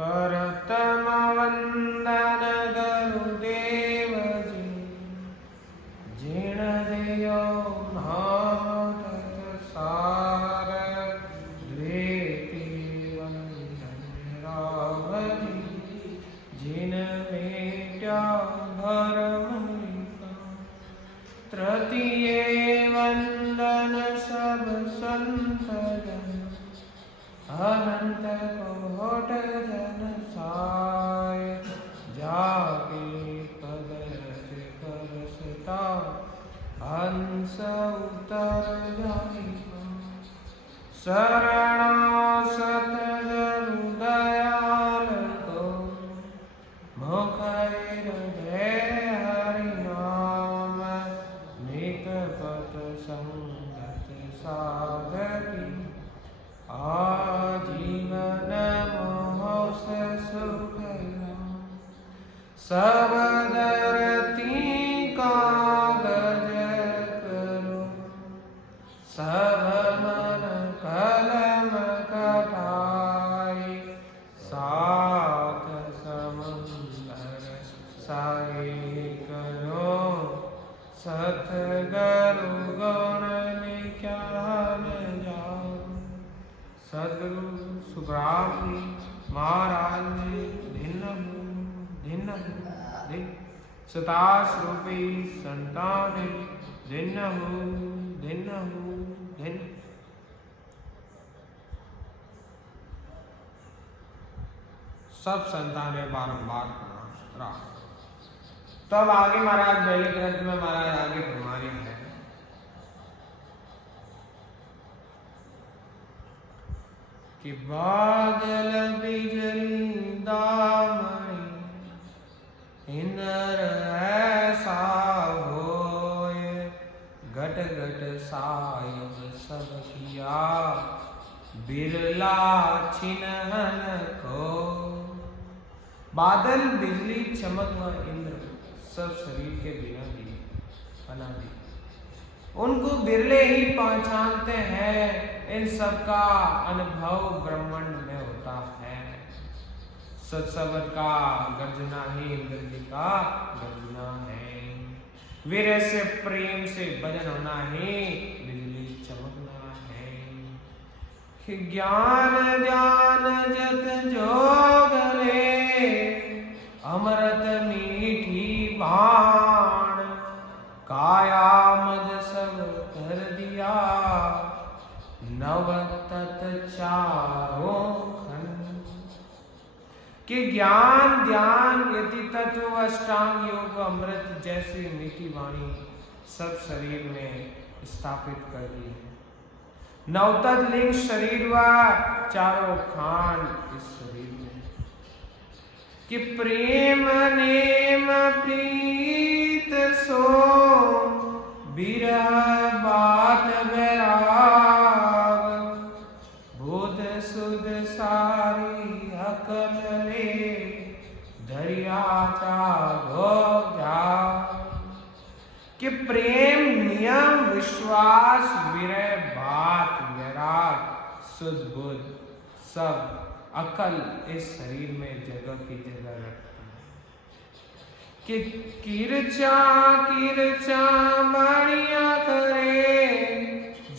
परतम वंदन गुरुदेव जी जिण दियो नाम तत्सार द्वेति वंदन राम जी जिन मेट्या भरम तृतीय वंदन सब संत जन अनंत कोट जन साय जाके पद रज परसता हंस उतर जाई शरणा सतगुरु दयाल को मुख हृदय हरि नाम निकपत संगत साधकी आजीवन मोह से सुख सब धरती कागज करो सब मन कलम कटाई सात समुंदर साई करो सतगुरु गुण निख्यान जाओ। सदगुरु सुखराम जी महाराज ने दिन सताश रूपी संतान दिन सब संतानें बारंबार करना रहा। तब आगे महाराज बैली ग्रंथ में महाराज आगे फरमा रहे हैं कि बादल बिजली दामनी इंद्र ऐसा होए घट घट सायब सब किया बिरला छिनहन को। बादल बिजली चमक व इंद्र सब शरीर के बिना दिए बना दिए, उनको बिरले ही पहचानते हैं। इन सब का अनुभव ब्रह्मांड में होता है। सत्सवत का गर्जना ही इंद्र जी का गर्जना है। वीर से प्रेम से भजन होना ही बिजली चमकना है। कि ज्ञान ध्यान जत जोगले अमृत मीठी बाण काया मद सब कर दिया नव तत चारों खंड। कि ज्ञान ध्यान यति तत्व अष्टांग योग अमृत जैसी मीठी वाणी सब शरीर में स्थापित कर दी है। नवतत लिंग शरीर व चारों खांड इस शरीर में। कि प्रेम नेम प्रीत सो बिरह बात बैराग भूत सुध सारी अकल ले धरिया चागो जा। कि प्रेम नियम विश्वास विरह बात वैराग सुध बुध सब अकल इस शरीर में जगह की जगह रखती है। कि किरचा बढ़िया करे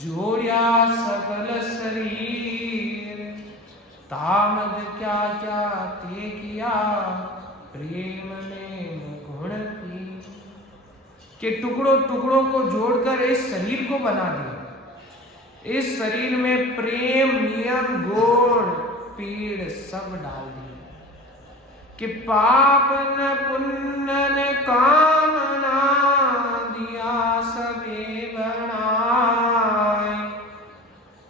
जोड़िया सकल शरीर तामद क्या क्या ते किया प्रेम ने गुण की। कि टुकड़ों टुकड़ों को जोड़कर इस शरीर को बना दिया। इस शरीर में प्रेम नियम गुण पीड़ सब डाल दी। कि पाप न पुण्य न कामना दिया सबे बनाए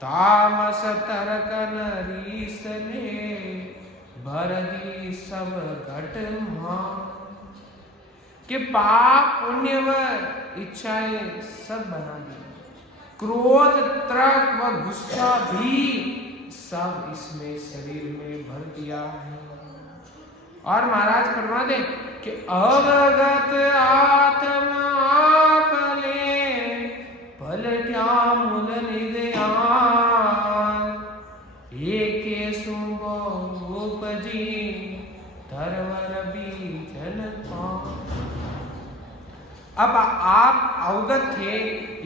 तामस तर्क नरीस ने भर दी सब घट मां। कि पाप पुण्य व इच्छाएं सब बना दी। क्रोध त्रक व गुस्सा भी सब इसमें शरीर में भर दिया है। और महाराज फरमा दे कि अवगत आत्म आपले पलट्या मुल निदयान एक सुबो उपजी जन पाऊं। अब आप अवगत थे,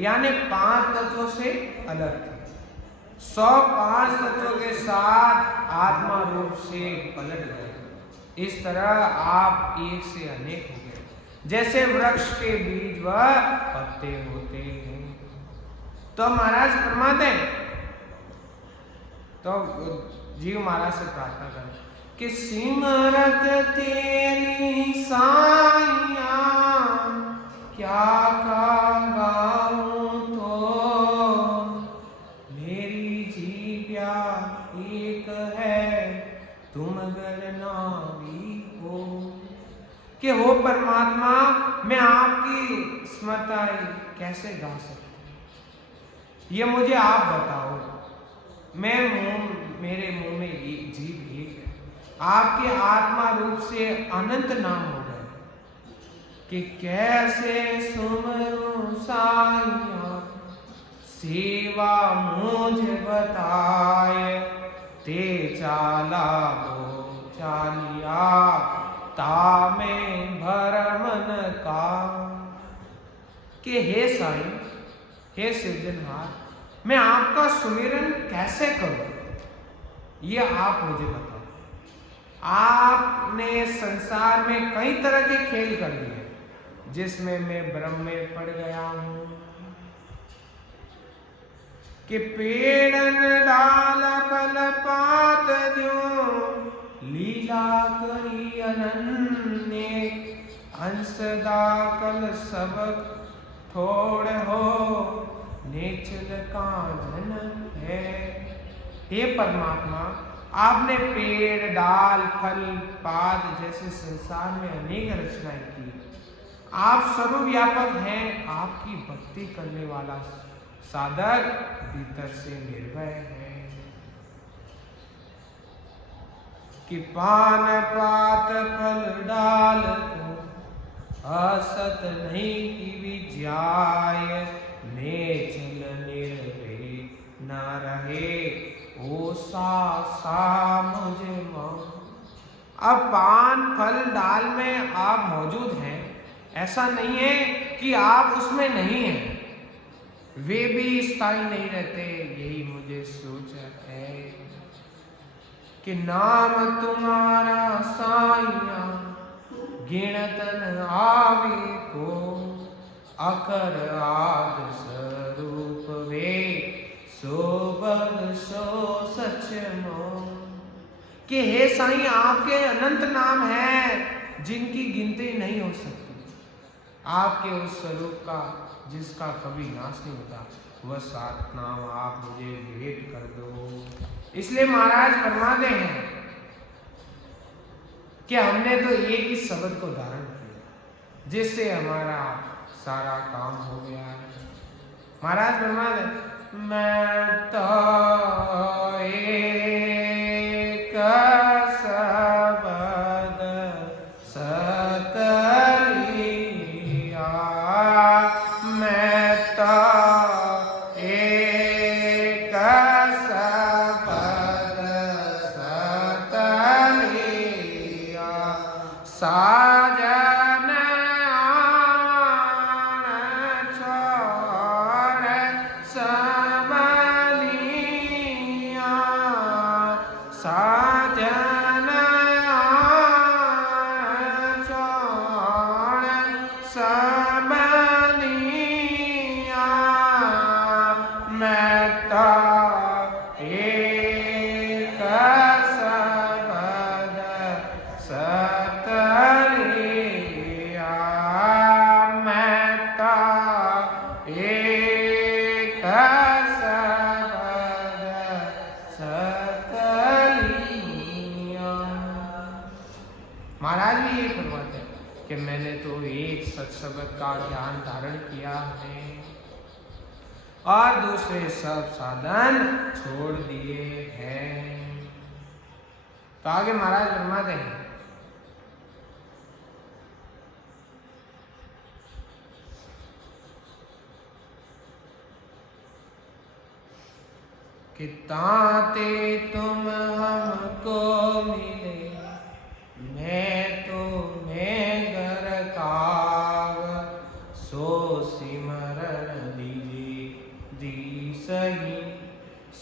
यानी 5 तत्वों से अलग थे। 105 तत्वों के साथ आत्मा रूप से पलट गए। इस तरह आप एक से अनेक हो गए, जैसे वृक्ष के बीज व पत्ते होते हैं। तो महाराज फरमाते हैं, तो जीव महाराज से प्रार्थना करें कि सिमरत तेरी साइया क्या का गाऊं तो, मेरी जीव्या एक है तुम गलना भी हो। कि हो परमात्मा, मैं आपकी स्मृति कैसे गा सकता हूं, ये मुझे आप बताओ। मेरे मुंह में ये जीव एक है, आपके आत्मा रूप से अनंत नाम हो गए कि कैसे सुमरूं साइया, सेवा मुझे बताए, ते चाला वो चालिया तामे भरमन का। कि हे साईं, हे सिरजनहार, मैं आपका सुमिरन कैसे करूं, ये आप मुझे बताओ। आपने संसार में कई तरह के खेल कर दिए, जिसमें मैं भ्रम में पड़ गया हूं। कि पेड़न डाल फल पात जो, लीला करी अनन्य, अंशदा कल सबक थोड़ हो, नेचल का धन है। हे परमात्मा, आपने पेड़, डाल, फल, पात जैसे संसार में अनेक रचनाएं की। आप सर्वव्यापक हैं, आपकी भक्ति करने वाला साधक भीतर से निर्भय है। कि पान पात फल डाल को, असत नहीं की विज्ञाय, नेचल निर्भय न रहे, ओ सा मुझे मां। अब पान फल डाल में आप मौजूद हैं, ऐसा नहीं है कि आप उसमें नहीं हैं। वे भी स्थायी नहीं रहते, यही मुझे सोच है। कि नाम तुम्हारा साइया, गिनत न आवे को, अकर आद स्वरूप वे, सो बल सो सच मो। कि हे साईं, आपके अनंत नाम हैं, जिनकी गिनती नहीं हो सकती। आपके उस स्वरूप का, जिसका कभी नाश नहीं होता, वह 7 नाम आप मुझे भेंट कर दो। इसलिए महाराज फरमाते हैं कि हमने तो एक ही शब्द को धारण किया, जिससे हमारा सारा काम हो गया है। महाराज फरमाते हैं, मैं तो एक शब्द सत लिया, मैं तो एक शब्द सत लिया, साजन आन छोड़ सब लिया, साजन आन छोड़ सब लिया, मैं तो एक शब्द सत लिया, मैं तो एक शब्द सत लिया। महाराज भी ये फरमाते हैं कि मैंने तो एक सत्शब्द का ज्ञान धारण किया है और दूसरे सब साधन छोड़ दिए हैं। तो आगे महाराज फरमाते हैं कि ताते तुम हमको मिले, मैं तुम्हें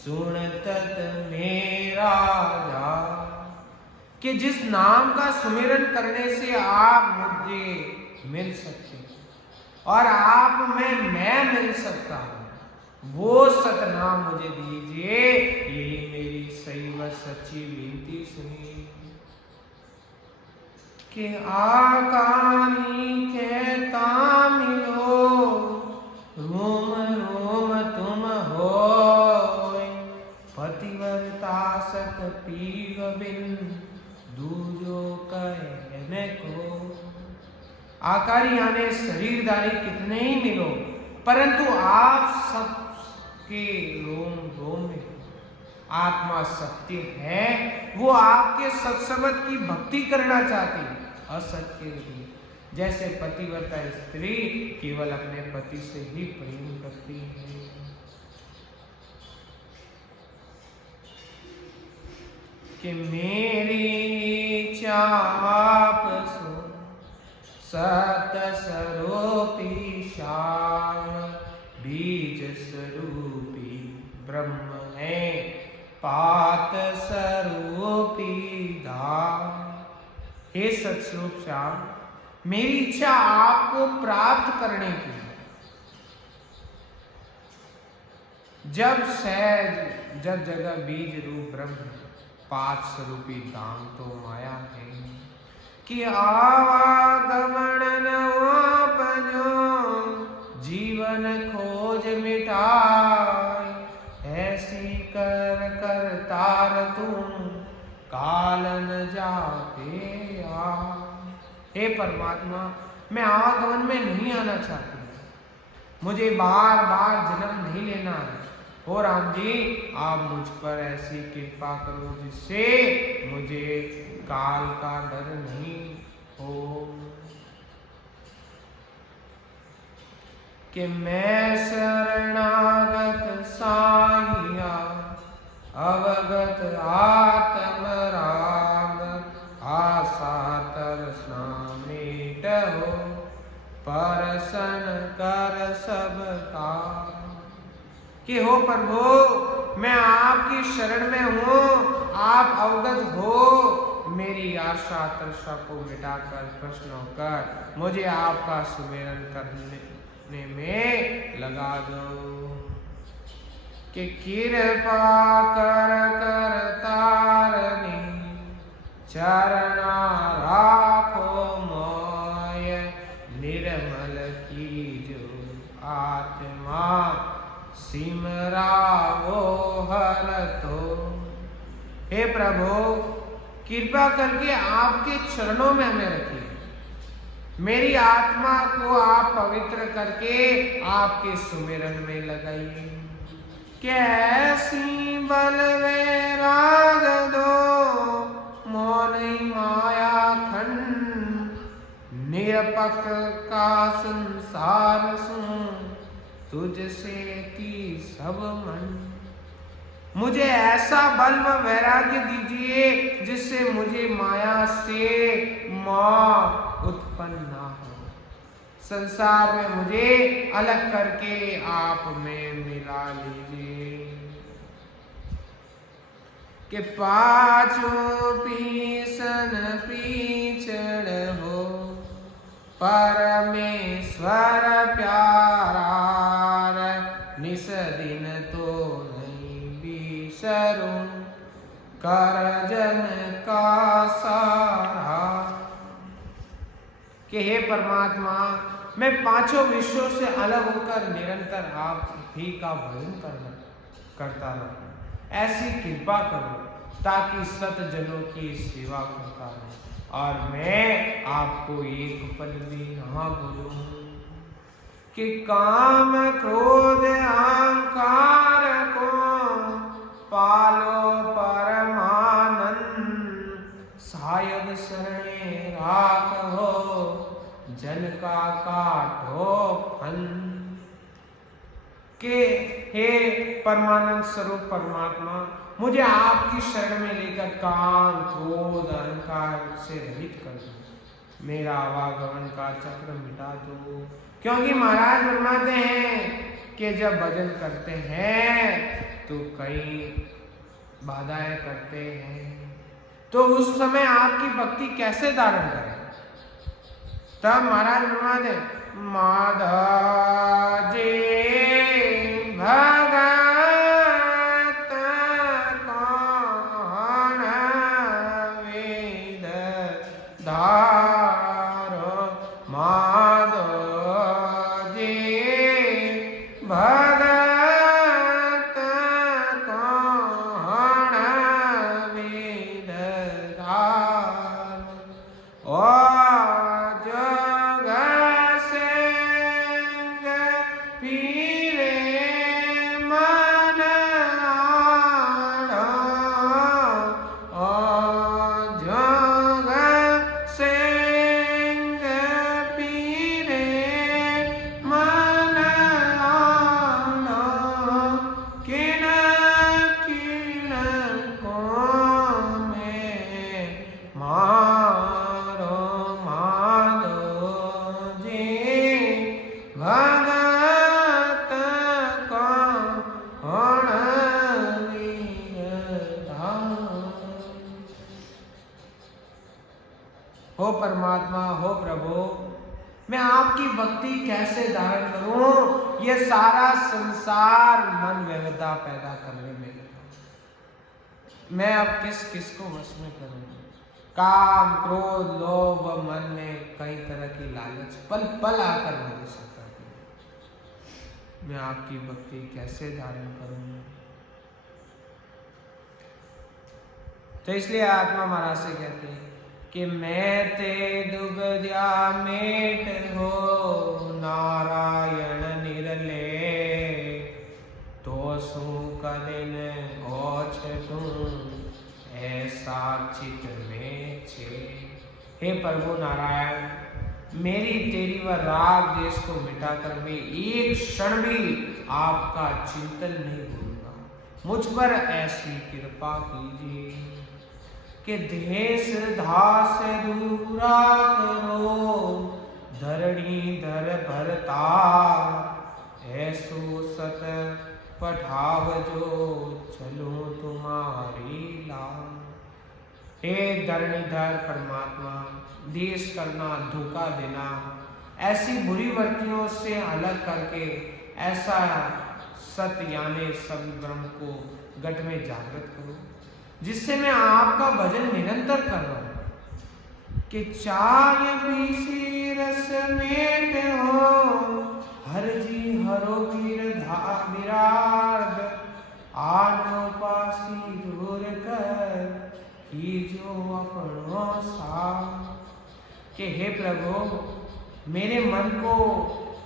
सुन तत मेरा जा। कि जिस नाम का सुमिरन करने से आप मुझे मिल सकते और आप में मैं मिल सकता हूं, वो सतनाम मुझे दीजिए। यही मेरी सही व सच्ची विनती सुनिए। कि आकानी कहता मिलो, रोम रोम तुम होय, पतिव्रता सत पीग बिन, दूजो कहने को। आकारी यानी शरीरधारी कितने ही मिलो, परंतु आप सबके रोम रोम में आत्मा सत्य है। वो आपके सत्संगत की भक्ति करना चाहती है, असत्य की। जैसे पतिव्रता स्त्री केवल अपने पति से ही प्रेम करती है। कि मेरी चाप सो सत स्वरूपी श्याम, बीज स्वरूपी ब्रह्म है, पात स्वरूपी धाम। हे सत्स्वरूप श्याम, मेरी इच्छा आपको प्राप्त करने की है। जब सहज जब जगह बीज रूप ब्रह्म, पात स्वरूपी धाम तो माया है। कि आवागमन नवापजो, जीवन खोज मिटाए, ऐसी कर कर तार तुम, काल न जाते आ। हे परमात्मा, मैं आवागमन में नहीं आना चाहती, मुझे बार बार जन्म नहीं लेना है। हो राम जी, आप मुझ पर ऐसी कृपा करो जिससे मुझे काल का डर नहीं हो। कि मैं शरणागत साइया, अवगत आत्म राम, आशा तृष्णा मेटहो, परसन कर सब काम। कि हो प्रभु, मैं आपकी शरण में हूँ, आप अवगत हो। मेरी आशा तृष्णा को मिटाकर प्रश्न होकर मुझे आपका सुमिरन करने में लगा दो। कि कृपा कर कर तारनी, चरणा राखो मोय, निर्मल की जो आत्मा, सिमरावो हर तो। हे प्रभु, कृपा करके आपके चरणों में हमें रखिए। मेरी आत्मा को आप पवित्र करके आपके सुमिरन में लगाइए। कैसी बल वैराग दो, मोन माया खंड, निरपक का संसार सुन, तुझसे की सब मन। मुझे ऐसा बल व वैराग्य दीजिए जिससे मुझे माया से मोह उत्पन्न ना हो। संसार में मुझे अलग करके आप में मिला लीजिए। कि पाछो पीसन पीछड़ हो, परमेश्वर प्यारा, निस दिन तो नहीं बिसरूं, कर जन का सारा। कि हे परमात्मा, मैं पांचों विषयों से अलग होकर निरंतर आप ही का भजन करता रहूं। ऐसी कृपा करो ताकि सत जनों की सेवा करता रहूं और मैं आपको एक पल भी ना भूलूं। कि काम क्रोध अहंकार को पालो परमानंद, शायद शरणे राखो, जन का काटो फन। के हे परमानंद स्वरूप परमात्मा, मुझे आपकी शरण में लेकर काम क्रोध अहंकार से रहित कर दो। मेरा आवागमन का चक्र मिटा दो। क्योंकि महाराज फरमाते हैं कि जब भजन करते हैं तो कई बाधाएं करते हैं, तो उस समय आपकी भक्ति कैसे धारण करें? तब महाराज फरमाते माधव जी भगत कौन वेद धारो, माधव जी भगत कौन वेद धारो, ओ हो परमात्मा, हो प्रभु, मैं आपकी भक्ति कैसे धारण करूं? ये सारा संसार मन विविधता पैदा करने में लगा। मैं अब किस को वश में करूं? काम, क्रोध, लोभ, मन में कई तरह की लालच पल पल आकर मुझे सताती है। मैं आपकी भक्ति कैसे धारण करूं? तो इसलिए आत्मा महाराज से कहते हैं कि मैं ते दुबद्या मेट हो नारायण निरले, तो सू कदिन ओछ तू ऐसा चित में छे। हे प्रभु नारायण, मेरी तेरी व राग देश को मिटाकर मैं एक क्षण भी आपका चिंतन नहीं भूलूंगा। मुझ पर ऐसी कृपा कीजिए कि देश धास दूरा करो, धरणी धर भरता ऐसो सत पठाव जो चलो तुम्हारी लाल। हे धरणीधर परमात्मा, देश करना, धोखा देना, ऐसी बुरी वृत्तियों से अलग करके ऐसा सत्य यानी सब ब्रह्म को घट में जागृत करो, जिससे मैं आपका भजन निरंतर कर रहा हूं। कि चाय पीसी रस मेट हो, हर जी हरो वीर विराग, आनो पासी दूर कर की जो अपनो सा। कि हे प्रभु, मेरे मन को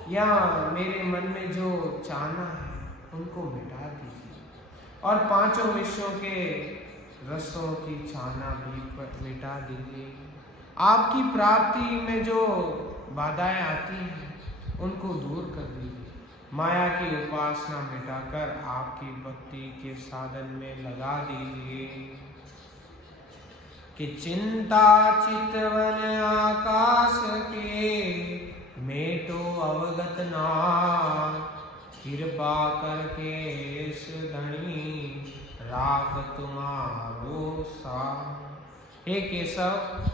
या मेरे मन में जो चाहना है उनको मिटा दीजिए, और पांचों विषयों के रसों की चाहना भी मिटा दीजिए। आपकी प्राप्ति में जो बाधाएं आती हैं उनको दूर कर दीजिए। माया की उपासना मिटाकर आपकी भक्ति के साधन में लगा दीजिए। कि चिंता चितवन आकाश के, मेटो अवगत ना, कृपा करके इस धनी राग तुम्हारो सा। हे केशव,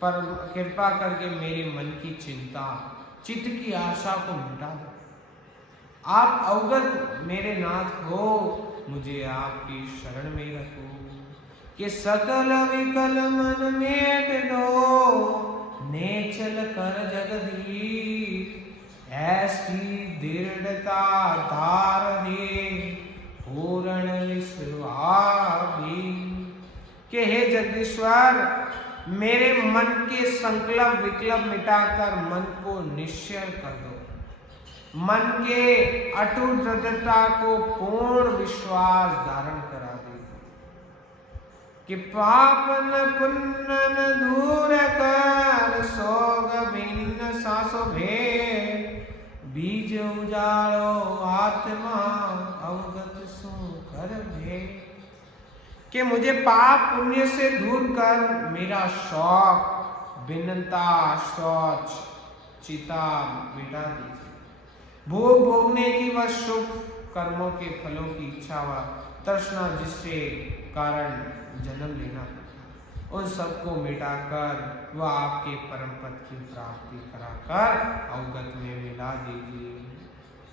पर कृपा करके मेरे मन की चिंता, चित्त की आशा को मिटा दो। आप अवगत मेरे नाथ हो, मुझे आपकी शरण में रखो। कि सकल विकल मन मेट दो, नेचल कर जगदीश, ऐसी दृढ़ता धार दे पूर्ण विश्वाभी। कि हे जगदीश्वर, मेरे मन के संकल्प विकल्प मिटाकर मन को निश्चय कर दो। मन के अटूट दृढ़ता को पूर्ण विश्वास धारण करा दे। कि पापन पुण्यन दूर कर, सोग भिन्न सासो भेद, बीज उजाड़ो आत्मा अवगत सु कर भेद। कि मुझे पाप पुण्य से दूर कर मेरा शौक, भिन्नता, शौच, चिता मिटा दीजिए। भोग भोगने की वह सुख कर्मों के फलों की इच्छा व तृष्णा जिससे कारण जन्म लेना, उन सबको मिटाकर वह आपके परम पद की प्राप्ति कराकर अवगत में मिला दीजिए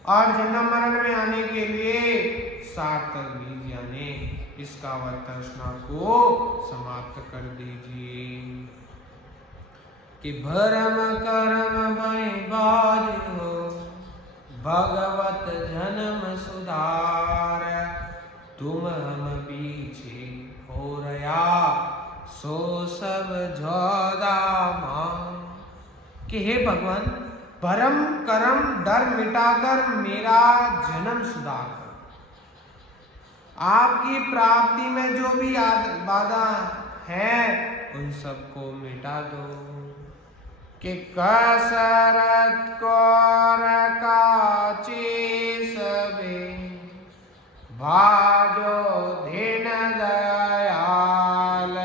और जन्म मरण में आने के लिए सार्थक बीज यानी इसका व तृष्णा को समाप्त कर दीजिए। कि भरम कर्म भय बाज हो भगवत जन्म सुधार, तुम हम पीछे हो रया सो सब जोदा मां। कि हे भगवान, भरम कर्म डर मिटाकर मेरा जन्म सुधार करो। आपकी प्राप्ति में जो भी बाधा है उन सबको मिटा दो। कि कसरत कौर काचे सबे भाजो दिन दयाल,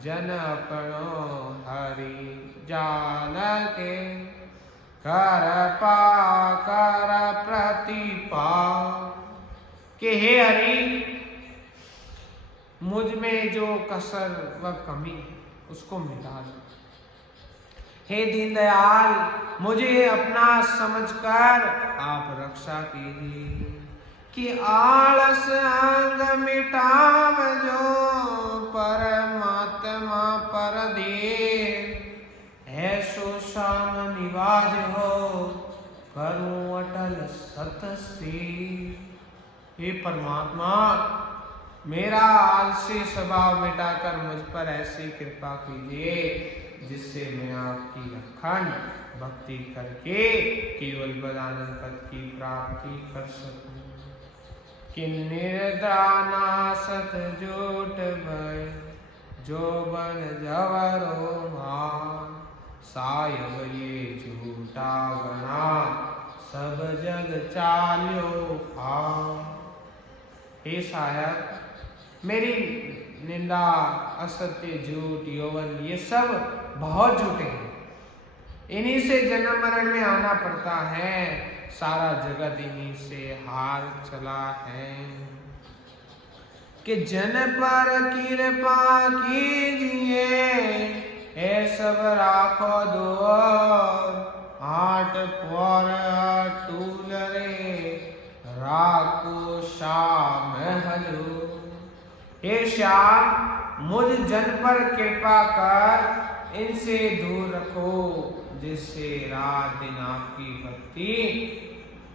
जन अपनो हरि जान के कर पा कर प्रतिपा। कि हे हरि, मुझ में जो कसर व कमी है उसको मिटा दो। हे दीनदयाल, मुझे अपना समझकर आप रक्षा कीजिए। कि आलस अंग मिटाव जो परमात्मा पर दे, ऐसो श्याम निवाज हो करूं अटल सत से। हे परमात्मा, मेरा आलसी स्वभाव मिटाकर मुझ पर ऐसी कृपा कीजिए जिससे मैं आपकी अखंड भक्ति करके केवल बदानंद पद की प्राप्ति कर सकूं। कि निर्द्रा नासत जोट भय जो बन जवरो मां, सायब ये झूठा गणा सब जग चाल्यो आ। हे सायब, मेरी निंदा, असत्य, झूठ, यौवन ये सब बहुत झूठे हैं। इन्हीं से जन्म मरण में आना पड़ता है। सारा जगत इन्हीं से हार चला है। कि जन पर कृपा कीजिए ए सब राखो दूर, आठ पर टूल रे राखो श्याम हजूर। हे श्याम, मुझ जन पर कृपा कर इनसे दूर रखो, जिससे रात दिन आपकी भक्ति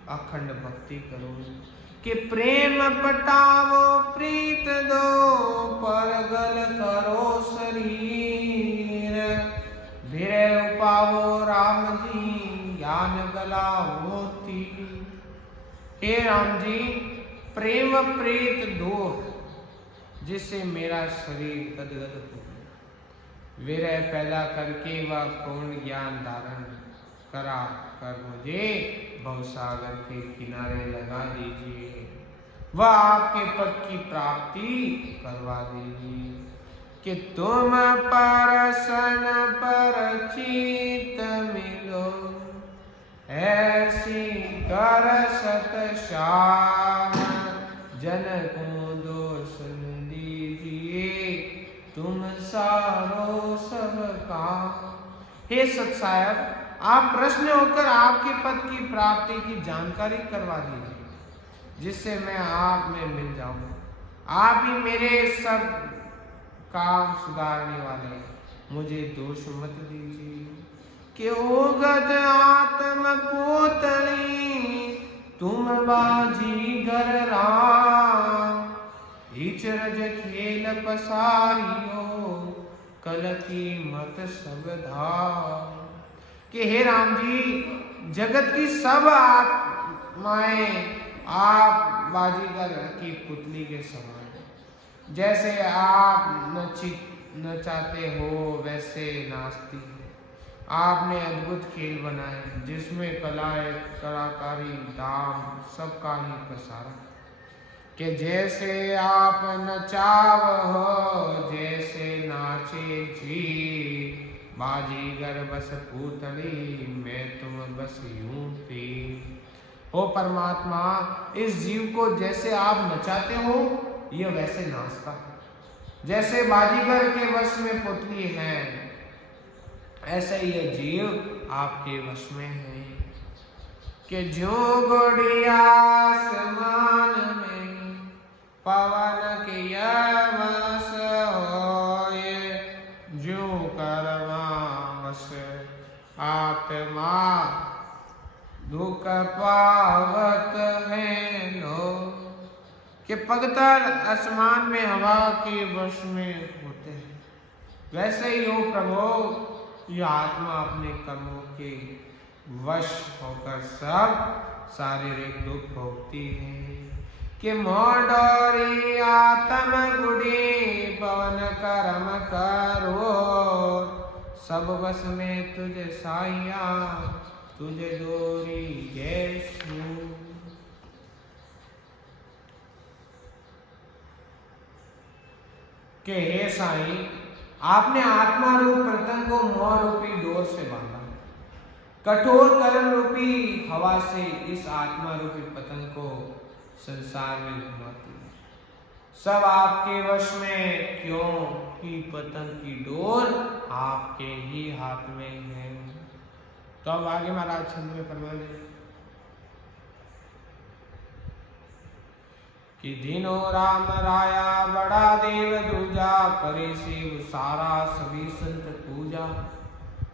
अखंड भक्ति करो। कि प्रेम पटावो प्रीत दो परगल करो शरीर, धीरे पावो राम जी ज्ञान गला होती। हे राम जी, प्रेम प्रीत दो जिससे मेरा शरीर गदगद हो, विरह पैदा करके वह पूर्ण ज्ञान धारण करा कर मुझे भवसागर के किनारे लगा दीजिए, वह आपके पद की प्राप्ति करवा दीजिए। कि तुम परसन पर चित मिलो ऐसी कर सत श्याम, जन को दोष तुम सारो सब काम। हे सत्सायक, आप प्रश्न होकर आपके पद की प्राप्ति की जानकारी करवा दीजिए, जिससे मैं आप में मिल जाऊं। आप ही मेरे सब काम सुधारने वाले, मुझे दोष मत दीजिए। कि उगत आत्म पुतली तुम बाजीगर राम, इचरज खेल पसारियो कल की मत सब धाम। कि हे राम जी, जगत की सब आत्माएं आप बाजीगर की पुतली के समान, जैसे आप नचाते हो वैसे नाचती है। आपने अद्भुत खेल बनाए जिसमें कलाएं कलाकारी दाम सबका ही प्रसारण। कि जैसे आप नचाव हो जैसे नाचे जी, बाजीगर बस पूतली मैं तुम बस यूं थी। हो परमात्मा, इस जीव को जैसे आप नचाते हो ये वैसे नाचता, जैसे बाजीगर के वश में पुतली है ऐसे ये जीव आपके वश में है। कि जो गुड़िया आसमान में पवन की वश होए, जो कर्मा वश आत्मा दुख पावत है लोग। कि पगतल आसमान में हवा के वश में होते हैं, वैसे ही हो प्रभु ये आत्मा अपने कर्मों के वश होकर सब शारीरिक दुख भोगती है। कि मोडोरी आत्म गुड़ी पवन करम करो, सब बस में तुझे साइया तुझे डोरी जैसू। के हे साईं, आपने आत्मा रूप पतंग को मोह रूपी डोर से बांधा, कठोर कर्म रूपी हवा से इस आत्मा रूपी पतंग को संसार में घुमाती है। सब आपके वश में, क्यों कि पतंग की डोर आपके ही हाथ में है। तो अब आगे महाराज छंद में फरमा दे कि दिनो राम राया बड़ा देव दूजा, करे शिव सारा सभी संत पूजा।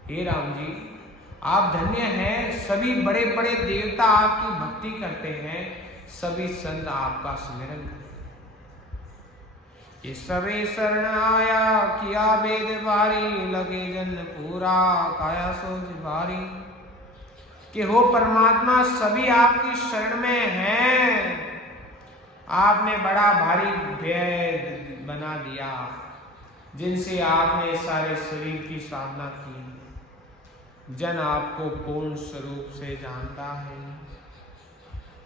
हे राम जी, आप धन्य हैं, सभी बड़े बड़े देवता आपकी भक्ति करते हैं, सभी संत आपका स्मरण करते हैं। कि सभी शरण आया किया वेद भारी, लगे जन पूरा काया सोच भारी। कि हो परमात्मा, सभी आपकी शरण में हैं, आपने बड़ा भारी वेद बना दिया जिनसे आपने सारे शरीर की साधना की। जन आपको पूर्ण स्वरूप से जानता है।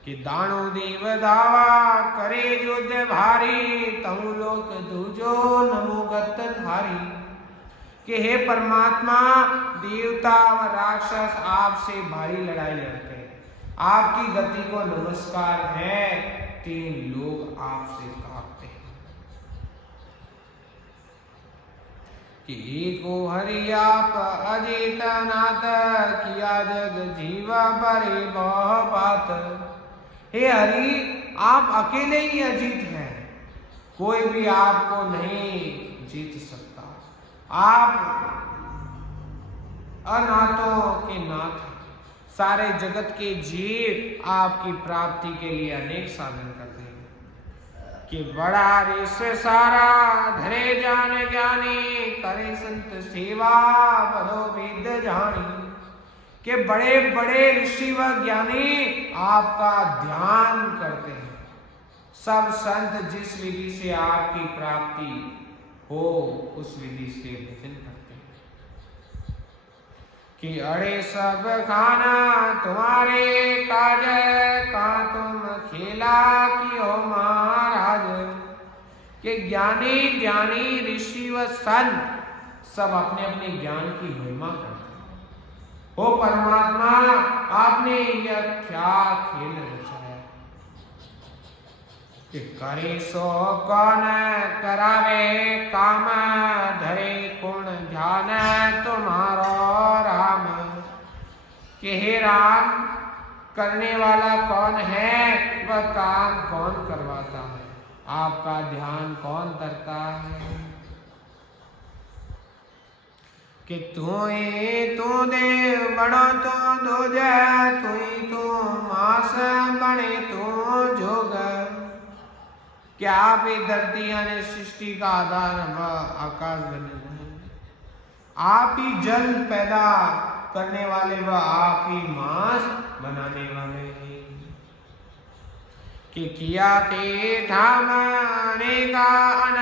कि दानो देव दावा करे युद्ध भारी, तहु लोक दूजो नमोगत धारी। कि हे परमात्मा, देवता व राक्षस आपसे भारी लड़ाई लड़ते हैं, आपकी गति को नमस्कार है, तीन लोग आपसे कांपते हैं। कि एको हरि आप अजित नाथ, किया जग जीवा परे बहु बात। हे हरि, आप अकेले ही अजीत हैं, कोई भी आपको नहीं जीत सकता। आप अनाथों के नाथ हैं, सारे जगत के जीव आपकी प्राप्ति के लिए अनेक साधन करते हैं। कि बड़ा ऋष सारा धरे जान ज्ञानी, करे संत सेवा बदो विद जानी। कि बड़े बड़े ऋषि व ज्ञानी आपका ध्यान करते हैं, सब संत जिस विधि से आपकी प्राप्ति हो उस विधि से भजन करते हैं। कि अड़े सब खाना तुम्हारे काज, का तुम खेला कियो महाराज। कि ज्ञानी ज्ञानी ऋषि व संत सब अपने अपने ज्ञान की महिमा करते हैं। हो परमात्मा, आपने यह क्या खेल रचाया। कि करे सो कौन करावे काम, धरे कौन ध्यान तुम्हारो राम। कि हे राम, करने वाला कौन है, वह काम कौन करवाता है, आपका ध्यान कौन करता है। कि तू देव बड़ो तो दोज, तू मास बने तो जोग। क्या आप ही धरती यानी सृष्टि का आधार व आकाश बने हैं, आप ही जल पैदा करने वाले व आप ही मांस बनाने वाले हैं। कि किया ते ठाम अनेका